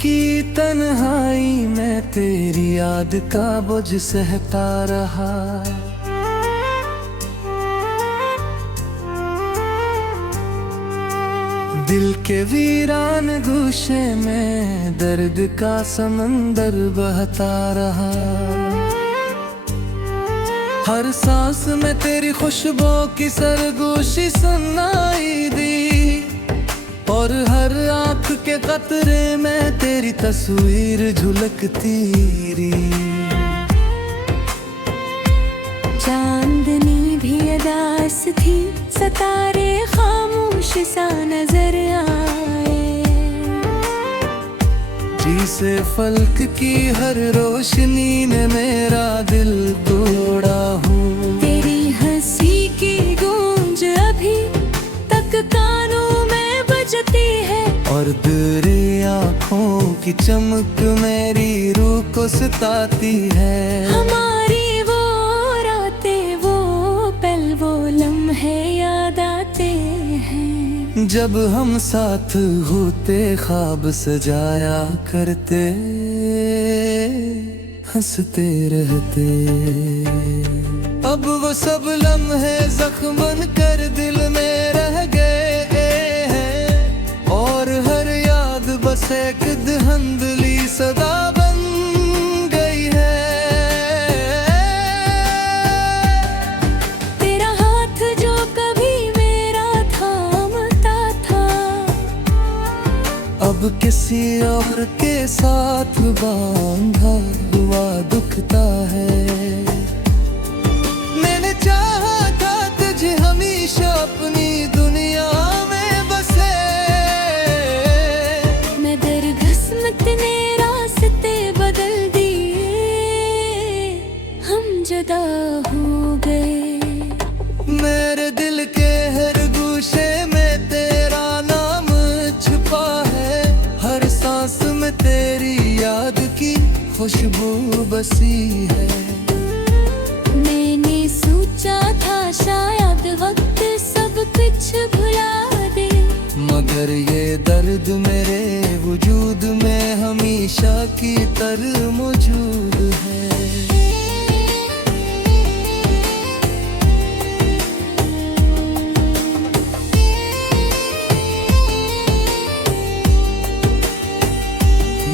की तन्हाई में तेरी याद का बोझ सहता रहा। दिल के वीरान गुस्से में दर्द का समंदर बहता रहा। हर सांस में तेरी खुशबू की सरगोशी सुनाई दी, और हर आँख के कतरे में तेरी तस्वीर झलकती रही। चांदनी भी अदास थी, सितारे खामोश सा नजर आए। जिसे फल्क की हर रोशनी ने मेरा दिल तोड़ा हूँ। तेरी हंसी की गूंज अभी तक कानों में बजती है, और तेरी आँखों की चमक मेरी रूह को सताती है। हमारी वो रातें, वो पल, वो लम्हे याद आते हैं। जब हम साथ होते ख्वाब सजाया करते, हंसते रहते। अब वो सब लम्हे जख्म बन कर दिल में रह गए हैं, और हर याद बस एक धुंधली सदा बन गई है। तेरा हाथ जो कभी मेरा थामता था, अब किसी और के साथ बांधा हुआ दुखता है। मैंने चाहा था तुझे हमेशा अपनी दुनिया में बसे, मैं दरकिस्मत ने रास्ते बदल दिए, हम जुदा हो गए। मेरे दिल के हर गोशे में तेरा नाम छुपा है। हर सांस में तेरी याद की खुशबू बसी है। मैंने सोचा था शायद वक्त सब कुछ भुला दे, मगर ये दर्द मेरे वजूद में हमेशा की तरह मौजूद है।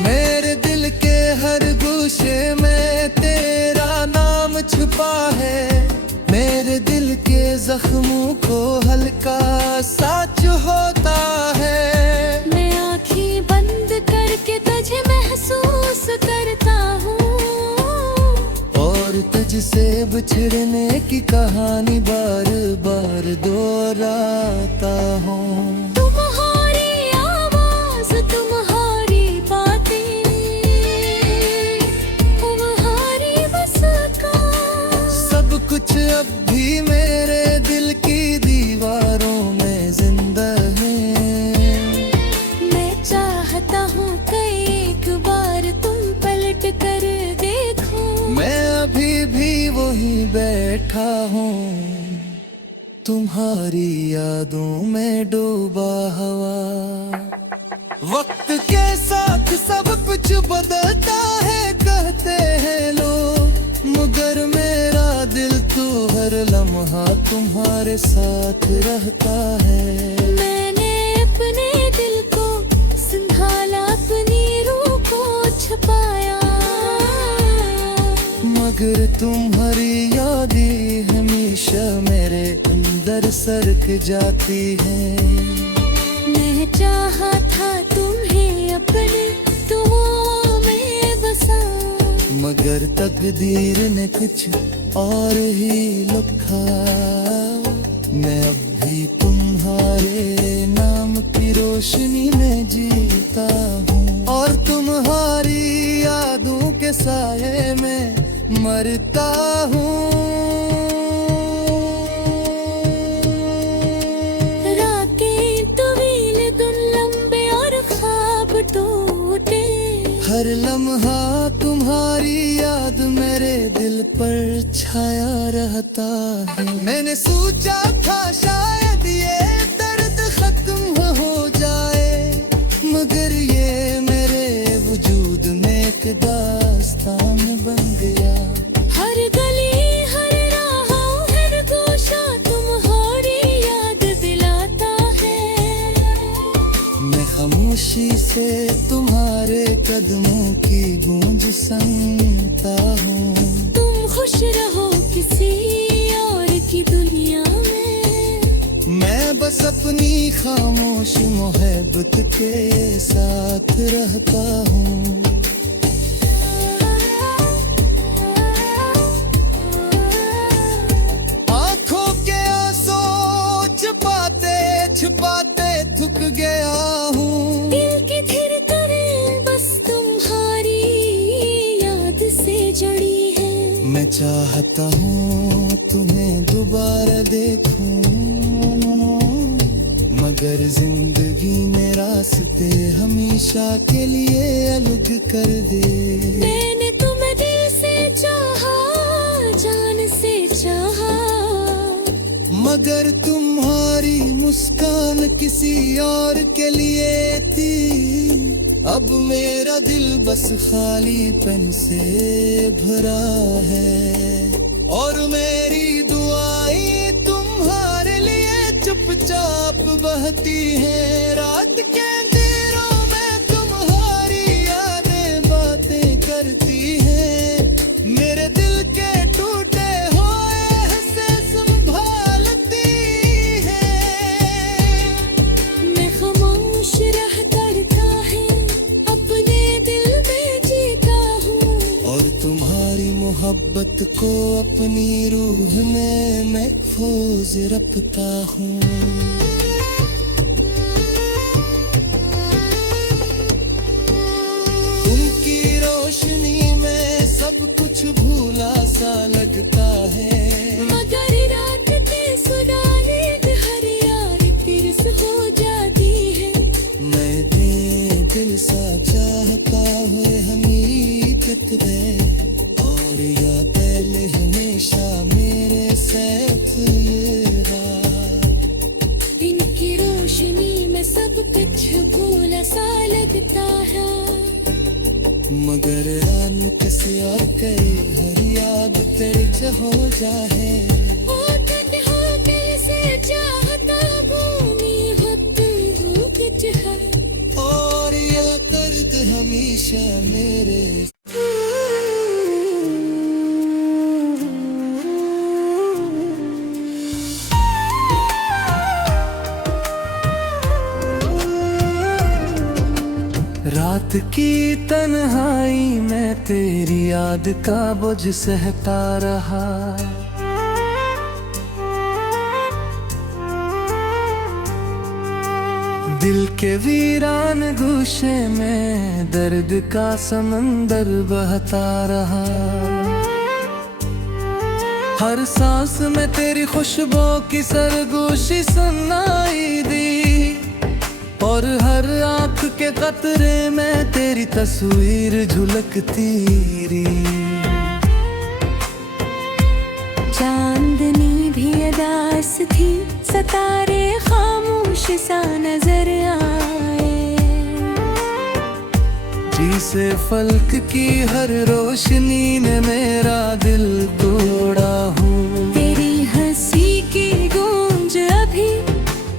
मेरे दिल के हर गोशे में तेरा नाम छुपा है। मेरे दिल के जख्मों को हल्का साच होता है। मैं आँखें बंद करके तुझे महसूस करता हूँ, और तुझसे बिछड़ने की कहानी बार बार दोहराता हूँ। तुम्हारी आवाज़, तुम्हारी बातें, तुम्हारी मुस्कान, सब कुछ अब भी मेरे दिल की दीवारों में जिंदा है। मैं चाहता हूँ कि एक बार तुम पलट कर देखो। मैं अभी भी वही बैठा हूँ, तुम्हारी यादों में डूबा हुआ। वक्त के साथ सब कुछ बदलता है कहते हैं लोग, मगर मेरा दिल तो हर लम्हा तुम्हारे साथ रहता है। मैंने अपने दिल को संभाला, अपनी रूह को छुपाया, मगर तुम्हारी यादें हमेशा मेरे अंदर सरक जाती हैं। मैं चाहा था तुम्हें अपने दुआओं में बसा, मगर तकदीर ने कुछ और ही लिखा। मैं अब भी तुम्हारे नाम की रोशनी में जीता हूँ, और तुम्हारी यादों के साए में मरता हूँ। रातें तवील, दिन लंबे और ख्वाब टूटे, हर लम्हा तुम्हारी याद मेरे दिल पर छाया रहता है। मैंने सोचा था शायद ये दर्द खत्म हो जाए, मगर ये मेरे एक दास्तान बन गया। हर गली हर राह हर गोशा तुम्हारी याद दिलाता है। मैं खामोशी से तुम्हारे कदमों की गूंज सुनता हूँ। तुम खुश रहो किसी और की दुनिया में, मैं बस अपनी खामोश मोहब्बत के साथ रहता हूँ। आंखों के आंसू छुपाते छुपाते थक गया हूँ। दिल की धड़कनें बस तुम्हारी याद से जुड़ी है। मैं चाहता हूँ तुम्हें दोबारा देखूं, मगर जिंदगी में रास्ते हमेशा के लिए अलग कर दे। मैंने तुम्हें दिल से चाहा, जान से चाहा, मगर तुम्हारी मुस्कान किसी और के लिए थी। अब मेरा दिल बस खालीपन से भरा है, और मेरी दुआएं तुम्हारे लिए चुपचाप बहती हैं। रात के अंधेरों में तुम्हारी यादें बातें करती हैं। मेरे दिल के टूटे हुए हिस्से संभालती हैं। मैं खामोश रह करता है, अपने दिल में जीता हूँ, और तुम्हारी मोहब्बत को अपनी रूह में महफूज रखता हूँ। उनकी रोशनी में सब कुछ भूला सा लगता है, मगर रात के सुनाने हर यार तिरस हो जाती है। मैंने दिल सा चाहता हुए हकीकत में, और या पहले हमेशा मेरे साथ ये रहा। इनकी रोशनी में सब कुछ भूला सा लगता है, मगर आन किसी और करे हर याद तेरे हो जाए। कैसे चाहता भूमि हो तुम हो कुछ है, और यह दर्द हमेशा मेरे। रात की तन्हाई में तेरी याद का बोझ सहता रहा। दिल के वीरान गुस्से में दर्द का समंदर बहता रहा। हर सांस में तेरी खुशबू की सरगोशी सुनाई दी, और हर आँख के कतरे में तेरी तस्वीर झलकती रही। चांदनी भी अदास थी, सितारे खामोश सा नजर आए। जिसे फल्क की हर रोशनी ने मेरा दिल तोड़ा हूँ। तेरी हंसी की गूंज अभी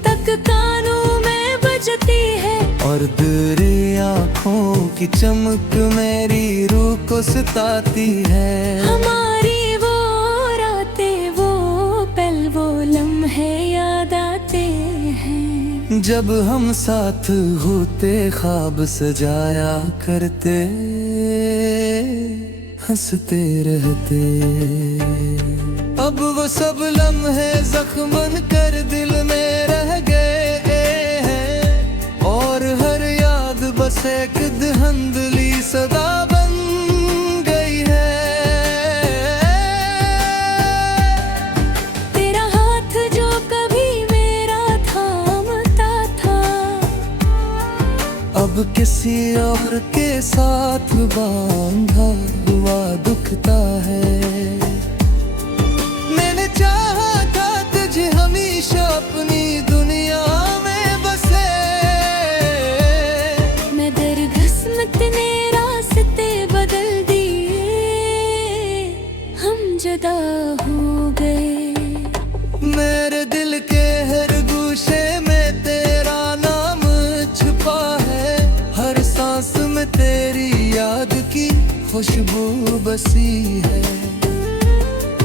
तक कानों में बजती है, और तेरी आँखों की चमक मेरी रूह को सताती है। हमारी वो रातें वो पल वो लम्हे याद आते हैं। जब हम साथ होते ख्वाब सजाया करते, हंसते रहते। अब वो सब लम्हे जख्मन कर दिल में रह गए हैं, और हर याद बस एक धुंधली सदा बन गई है। तेरा हाथ जो कभी मेरा थामता था, अब किसी और के साथ बांधा हुआ दुखता है। मैंने चाहा था तुझे हमेशा अपनी दुनिया में बसे, मैं दरगस में तेरे रास्ते जुदा हो गए। मेरे दिल के हर गोशे में तेरा नाम छुपा है, हर सांस में तेरी याद की खुशबू बसी है।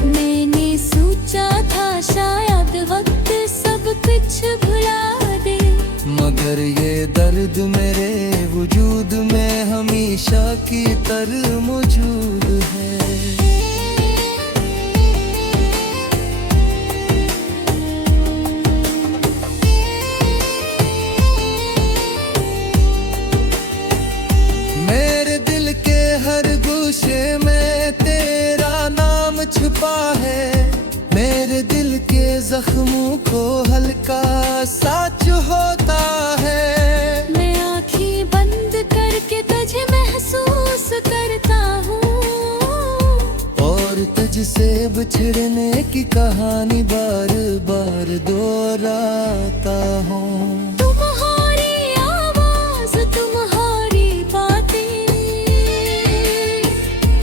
मैंने सोचा था शायद वक्त सब कुछ भुला दे, मगर ये दर्द मेरे वजूद में हमेशा की तरह मौजूद है। मेरे दिल के हर गोशे में तेरा नाम छुपा है, मेरे दिल के जख्मों को हल्का सा होता है। मैं आँखें बंद करके तुझे महसूस करता हूँ, और तुझसे बिछड़ने की कहानी बार बार दोहराता हूँ। तुम्हारी आवाज़, तुम्हारी बातें,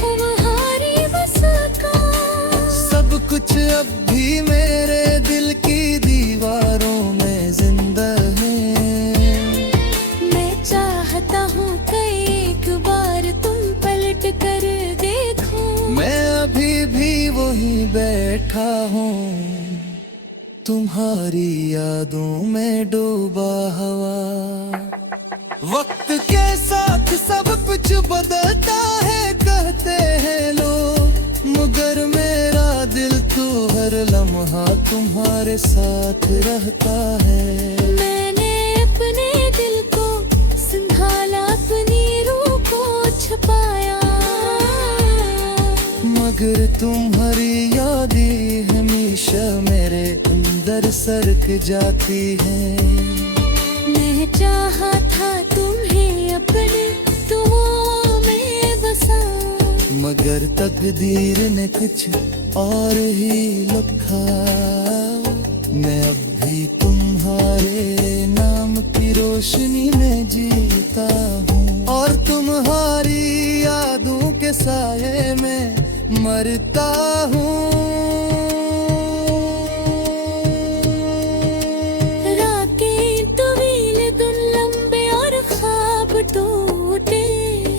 तुम्हारी मुस्कान, सब कुछ अब भी मेरे दिल की दीवारों में जिंदा है। मैं चाहता हूँ कि एक बार तुम पलट कर देखो। मैं अभी भी वहीं बैठा हूँ, तुम्हारी यादों में डूबा हवा। वक्त के साथ सब कुछ बदलता है कहते हैं लोग, मगर मेरा दिल तो हर लम्हा तुम्हारे साथ रहता है। मैंने अपने दिल को संभाला, अपनी रूह को छुपाया, मगर तुम्हारी यादें हमेशा मेरे अंदर सरक जाती हैं। मैं चाहा था तुम्हें अपने दुआओं में बसा, मगर तकदीर ने कुछ और ही लिखा। मैं अब भी तुम्हारे नाम की रोशनी में जीता हूँ, और तुम्हारी यादों के साये में मरता हूँ। रातें तवील, दिन लंबे और ख्वाब टूटे,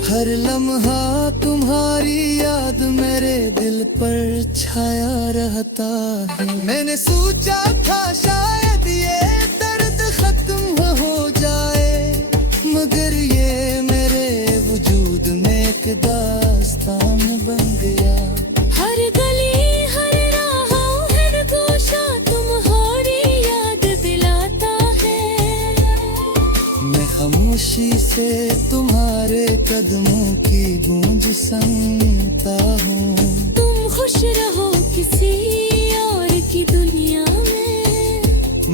हर लम्हा तुम्हारी याद मेरे दिल पर छाया रहता है। मैंने सोचा था शायद ये दर्द खत्म हो जाए, मगर ये मेरे वजूद में एक दास्तान बन गया। हर गली, हर राह, हर गोशा तुम्हारी याद दिलाता है। मैं खामोशी से तुम्हारे कदमों की गूंज सुनता हूँ। तुम खुश रहो किसी और की दुनिया में,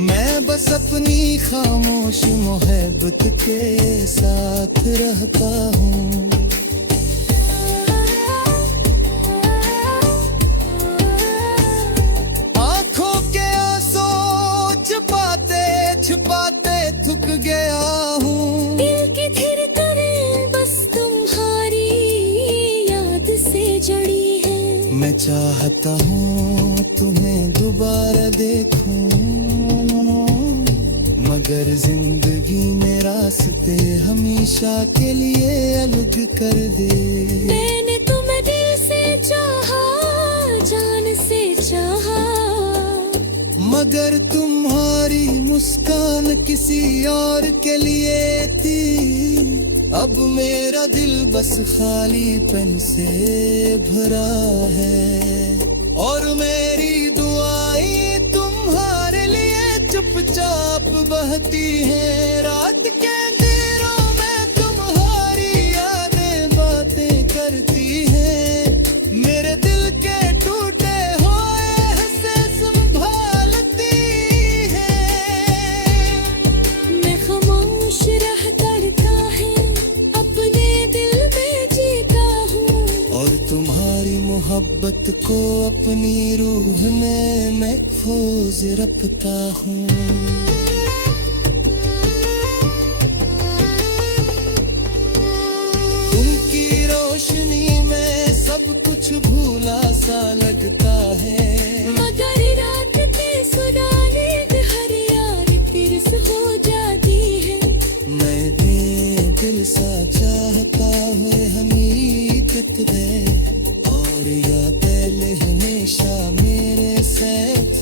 मैं बस अपनी खामोश मोहब्बत के साथ रहता हूँ। आँखों के आंसू छुपाते छुपाते थक गया हूँ। दिल की धड़कनें बस तुम्हारी याद से जुड़ी है। मैं चाहता हूँ तुम्हें दोबारा देखूं, मगर जिंदगी में रास्ते हमेशा के लिए अलग कर दे। मैंने तुम्हें दिल से चाहा, जान से चाहा, मगर तुम्हारी मुस्कान किसी और के लिए थी। अब मेरा दिल बस खालीपन से भरा है, और मेरी दुआएं तुम्हारे लिए चुपचाप बहती हैं। रात के अंधेरों में तुम्हारी यादें बातें करती हैं, मेरे दिल के टूटे हुए हिस्से संभालती हैं। मैं खामोश रह करता है, अपने दिल में जीता हूँ, और तुम्हारी मोहब्बत को अपनी रूह में महफूज रखता हूँ। उनकी रोशनी में सब कुछ भूला सा लगता वक्त है और या पहले हमेशा मेरे साथ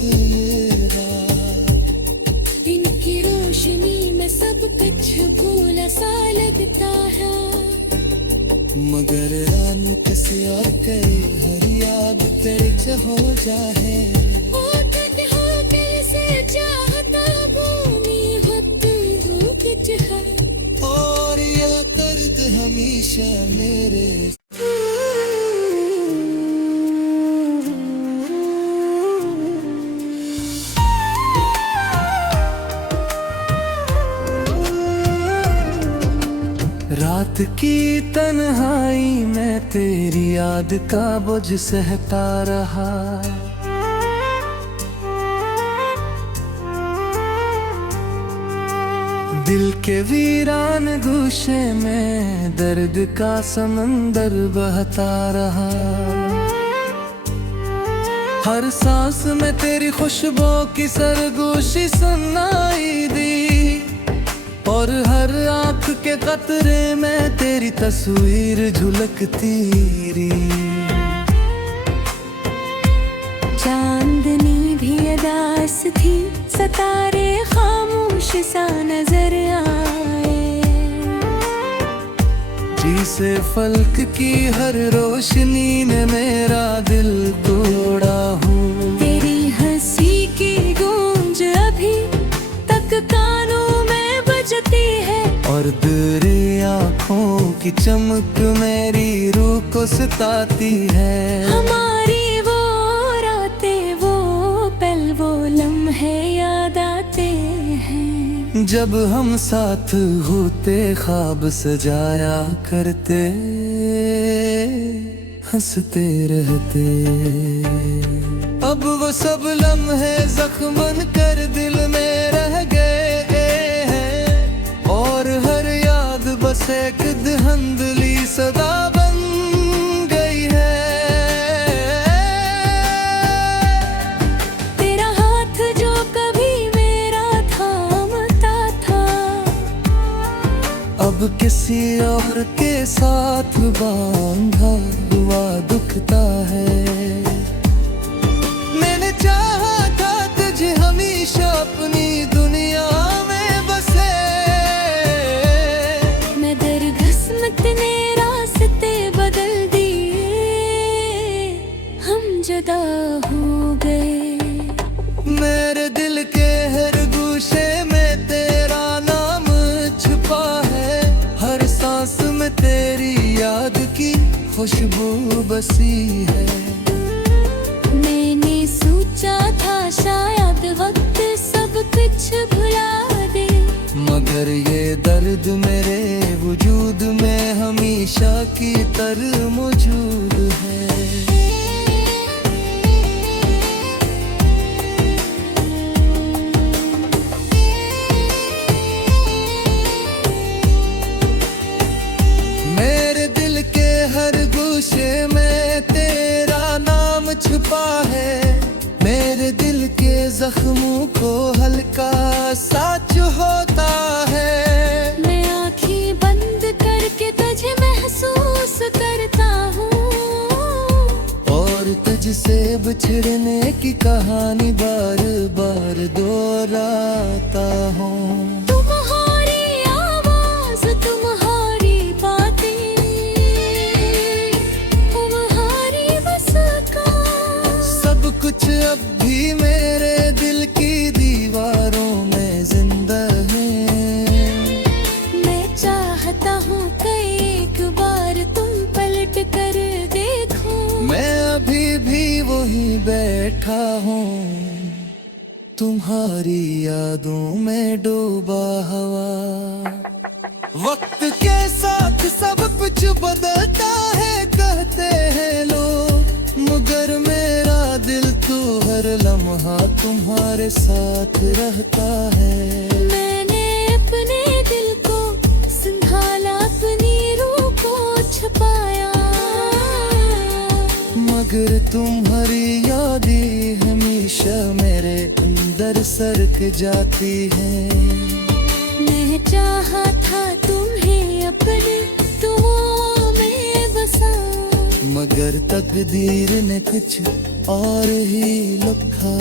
रहा। दिन की रोशनी में सब कुछ भूला सा लगता है, मगर आने किसी और कई हर याद तेरे हो जाए। कैसे चाहता भूमि हो तू कुछ है, और या दर्द हमेशा मेरे। रात की तन्हाई में तेरी याद का बोझ सहता रहा। दिल के वीरान गुस्से में दर्द का समंदर बहता रहा। हर सांस में तेरी खुशबू की सरगोशी सुनाई दी, और हर आँख के कतरे में तेरी तस्वीर झलकती रही। चांदनी भी अदास थी, सितारे खामोश सा नजर आए। जिसे फल्क की हर रोशनी ने मेरा दिल तोड़ा हूँ। तेरी हंसी की गूंज अभी तक कानों में बजती है, और तेरी आँखों की चमक मेरी रूह को सताती है। हमारी वो रातें, वो पल, वो लम्हे याद आते हैं। जब हम साथ होते ख्वाब सजाया करते, हंसते रहते। अब वो सब लम्हे जख्म बन कर दिल में रह गए हैं, और हर याद बस एक धुंधली सदा बन गई है। तेरा हाथ जो कभी मेरा थामता था, अब किसी और के साथ बांधा हुआ दुखता है। मैंने चाहा था तुझे हमेशा अपनी दुनिया में बसे, मगर किस्मत ने रास्ते बदल दिए, हम जुदा हो गए। मेरे दिल के हर गोशे में तेरा नाम छुपा है, हर सांस में तेरी याद की खुशबू बसी है। मैंने सोचा था शायद वक्त सब कुछ भुला दे, मगर ये दर्द मेरे वजूद में हमेशा की तरह मौजूद है। मेरे दिल के हर गोशे में तेरा नाम छुपा है, मेरे दिल के जख्मों को हल्का साच होता है। मैं आँखें बंद करके तुझे महसूस करता हूँ, और तुझसे बिछड़ने की कहानी बार बार दोहराता हूँ। तुम्हारी आवाज़, तुम्हारी बातें, तुम्हारी मुस्कान, सब कुछ अब भी मेरे दिल की दीवारों में जिंदा है। मैं चाहता हूँ कि एक बार तुम पलट कर देखो। मैं अभी भी वहीं बैठा हूँ, तुम्हारी यादों में डूबा हुआ। वक्त के साथ सब कुछ बदलता है कहते हैं लोग, मगर मेरा दिल तो हर लम्हा तुम्हारे साथ रहता है। मैंने अपने दिल को संभाला, अपनी रूह को छुपाया, मगर तुम्हारी यादें हमेशा मेरे अंदर सरक जाती हैं। मैं चाहा था तुम्हें अपने दुआओं में बसाऊं, मगर तकदीर ने कुछ और ही लिखा।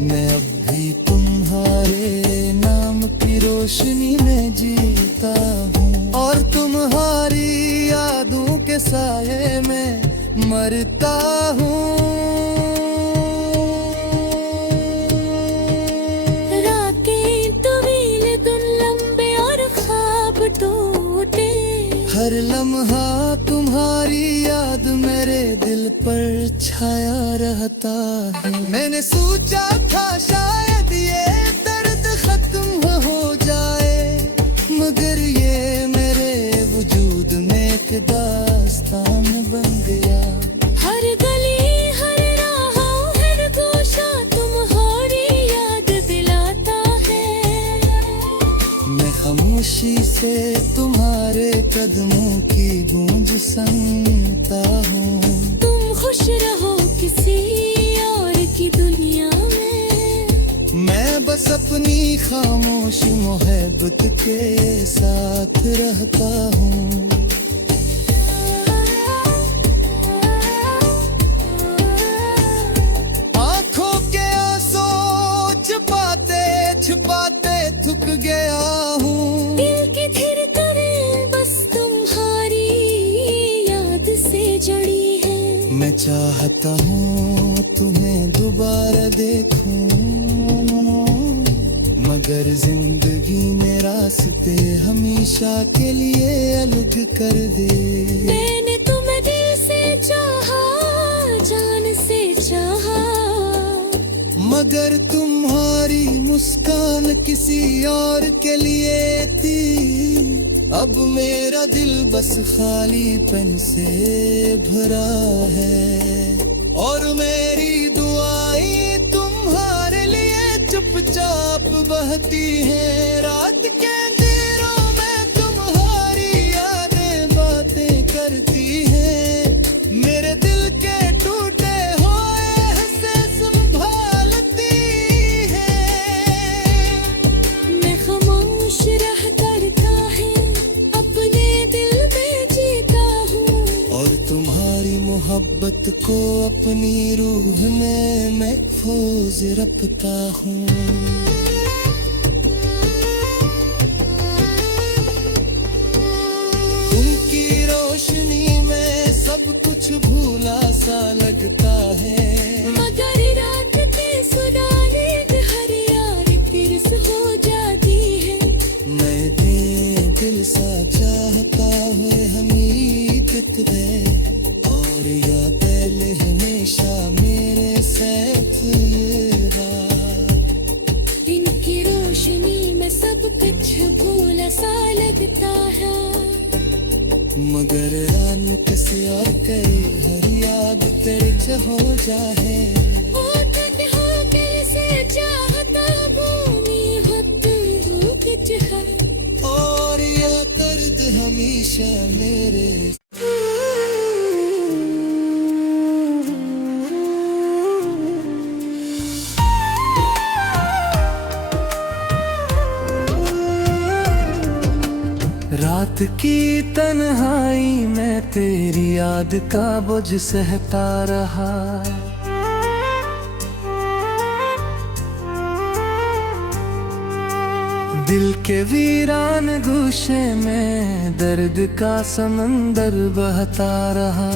मैं अब भी तुम्हारे नाम की रोशनी में जीता हूँ, और तुम्हारी यादों के साये में मरता हूँ। रातें तवील दिन लंबे और ख्वाब टूटे, हर लम्हा तुम्हारी याद मेरे दिल पर छाया रहता है। मैंने सोचा था शायद ये दर्द खत्म हो जाए, मगर ये मेरे वजूद में एक दास्तान बन गया। हर गली हर राह हर गोशा तुम्हारी याद दिलाता है। मैं खामोशी से तुम्हारे कदमों की गूंज सुनता हूँ। तुम खुश रहो किसी और की दुनिया में, मैं बस अपनी खामोशी मोहब्बत के साथ रहता हूँ। आँखों के आंसू छुपाते छुपाते थक गया हूँ। दिल की धड़कनें बस तुम्हारी याद से जुड़ी है। मैं चाहता हूँ तुम्हें दोबारा देखूं, मगर जिंदगी में रास्ते हमेशा के लिए अलग कर दे। मैंने तुम्हें दिल से चाहा, जान से चाहा, मगर तुम्हारी मुस्कान किसी और के लिए थी। अब मेरा दिल बस खालीपन से भरा है, और मेरी दुआएं तुम्हारे लिए चुपचाप बहती हैं। रात के अंधेरों में तुम्हारी यादें बातें करती हैं। मेरे दिल के टूटे हुए हिस्से संभालती हैं। मैं खामोश रह करता है अपने दिल में जीता हूँ, और तुम्हारी मोहब्बत को अपनी रूह में महफूज रखता हूँ। उनकी रोशनी में सब कुछ भूला सा लगता है, मगर रात के सुनाने हर यार तिरस हो जाती है। मैं दिल सा चाहता है हकीकत है, और या पहले हमेशा मेरे साथ रहा। इनकी रोशनी में सब कुछ भूला सा लगता है, मगर आन किसी और कई हर याद तेरे हो जाए। कैसे चाहता भूमि हो तुम हो कुछ है, और या कर्द हमेशा मेरे। रात की तन्हाई में तेरी याद का बोझ सहता रहा। दिल के वीरान गुशे में दर्द का समंदर बहता रहा।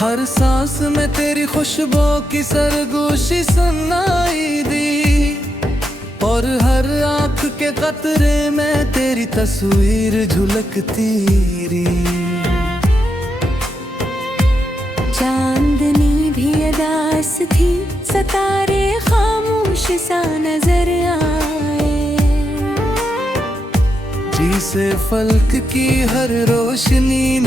हर सांस में तेरी खुशबू की सरगोशी सुनाई दी, और हर आँख के कतरे में तेरी तस्वीर झलकती रही। चांदनी भी अदास थी, सितारे खामोश सा नजर आए। जिसे फल्क की हर रोशनी